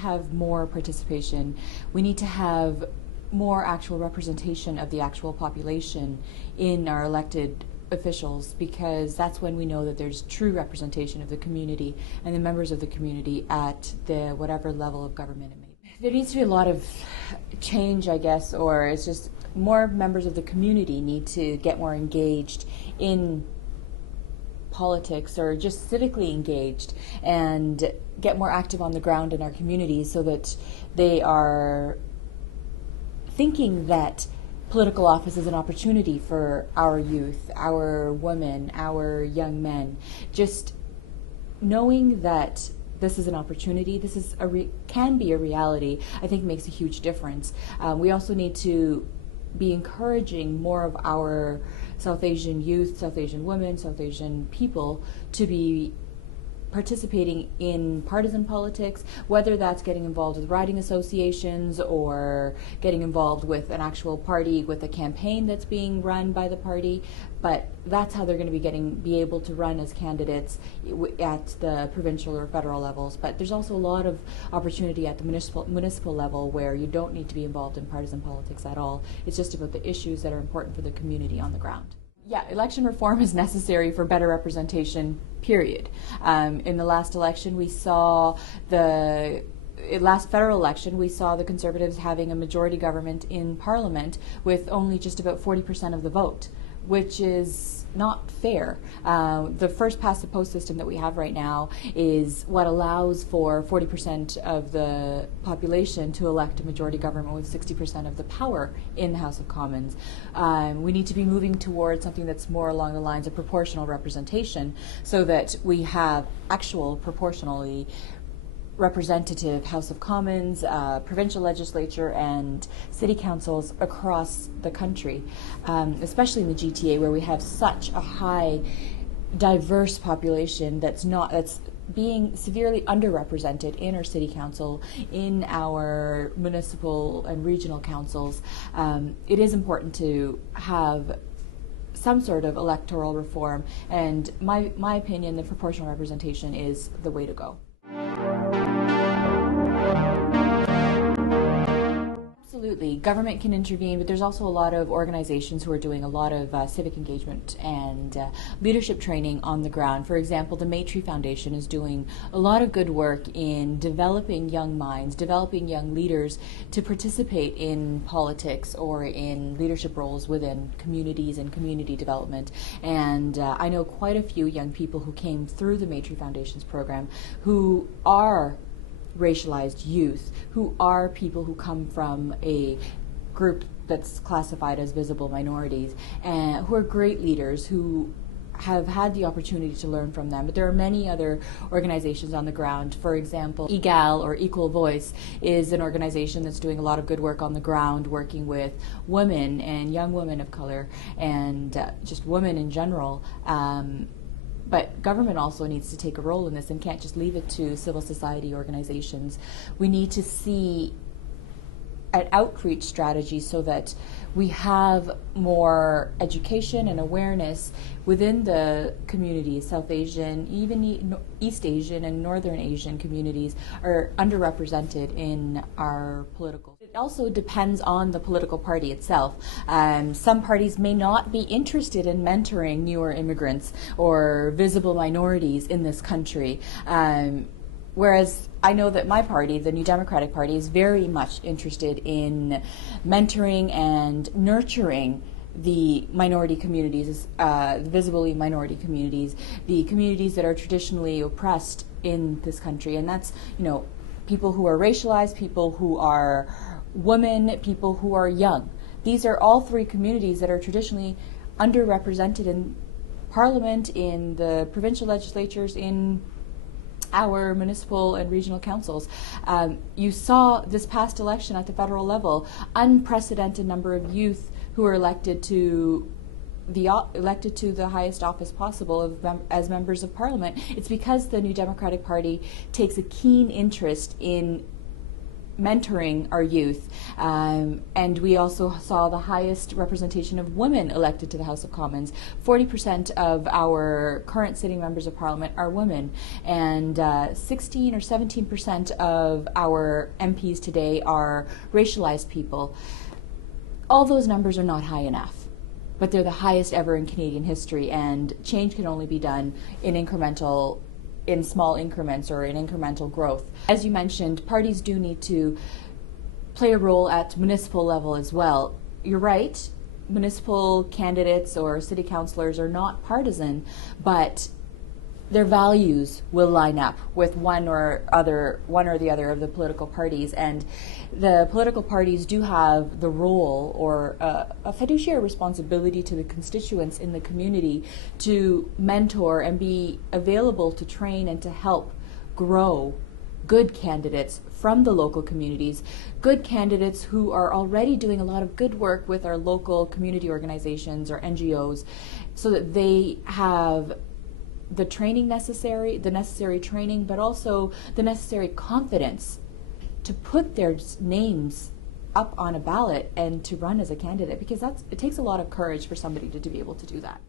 have more participation. We need to have more actual representation of the actual population in our elected officials, because that's when we know that there's true representation of the community and the members of the community at the whatever level of government it may be. There needs to be a lot of change, I guess, or it's just more members of the community need to get more engaged in politics, or just civically engaged, and get more active on the ground in our communities, so that they are thinking that political office is an opportunity for our youth, our women, our young men. Just knowing that this is an opportunity, this is can be a reality, I think makes a huge difference. We also need to be encouraging more of our South Asian youth, South Asian women, South Asian people to be participating in partisan politics, whether that's getting involved with riding associations or getting involved with an actual party, with a campaign that's being run by the party. But that's how they're going to be able to run as candidates at the provincial or federal levels. But there's also a lot of opportunity at the municipal level, where you don't need to be involved in partisan politics at all. It's just about the issues that are important for the community on the ground. Yeah, election reform is necessary for better representation, period. In the last election, we saw last federal election, we saw the Conservatives having a majority government in Parliament with only just about 40% of the vote, which is not fair. The first past the post system that we have right now is what allows for 40% of the population to elect a majority government with 60% of the power in the House of Commons. We need to be moving towards something that's more along the lines of proportional representation, so that we have actual proportionally representative House of Commons, provincial legislature, and city councils across the country, especially in the GTA, where we have such a high, diverse population that's being severely underrepresented in our city council, in our municipal and regional councils. It is important to have some sort of electoral reform, and my opinion, the proportional representation is the way to go. Absolutely. Government can intervene, but there's also a lot of organizations who are doing a lot of civic engagement and leadership training on the ground. For example, the Maitrey Foundation is doing a lot of good work in developing young minds, developing young leaders to participate in politics or in leadership roles within communities and community development. And I know quite a few young people who came through the Maitrey Foundation's program who are racialized youth, who are people who come from a group that's classified as visible minorities, and who are great leaders who have had the opportunity to learn from them. But there are many other organizations on the ground. For example, EGAL, or Equal Voice, is an organization that's doing a lot of good work on the ground, working with women and young women of color, and just women in general. But government also needs to take a role in this and can't just leave it to civil society organizations. We need to see an outreach strategy so that we have more education and awareness within the communities. South Asian, even East Asian and Northern Asian communities are underrepresented in our political. It also depends on the political party itself. Some parties may not be interested in mentoring newer immigrants or visible minorities in this country. Whereas I know that my party, the New Democratic Party, is very much interested in mentoring and nurturing the minority communities, the visibly minority communities, the communities that are traditionally oppressed in this country. And that's, people who are racialized, people who are women, people who are young. These are all three communities that are traditionally underrepresented in Parliament, in the provincial legislatures, in our municipal and regional councils. You saw this past election at the federal level, unprecedented number of youth who were elected to the highest office possible as members of Parliament. It's because the New Democratic Party takes a keen interest in mentoring our youth. And we also saw the highest representation of women elected to the House of Commons. 40% of our current sitting members of Parliament are women, and 16 or 17% of our MPs today are racialized people. All those numbers are not high enough, but they're the highest ever in Canadian history, and change can only be done in small increments or in incremental growth. As you mentioned, parties do need to play a role at municipal level as well. You're right, municipal candidates or city councillors are not partisan, but their values will line up with one or the other of the political parties, and the political parties do have the role or a fiduciary responsibility to the constituents in the community to mentor and be available to train and to help grow good candidates from the local communities, good candidates who are already doing a lot of good work with our local community organizations or NGOs, so that they have the necessary training, but also the necessary confidence to put their names up on a ballot and to run as a candidate, because it takes a lot of courage for somebody to be able to do that.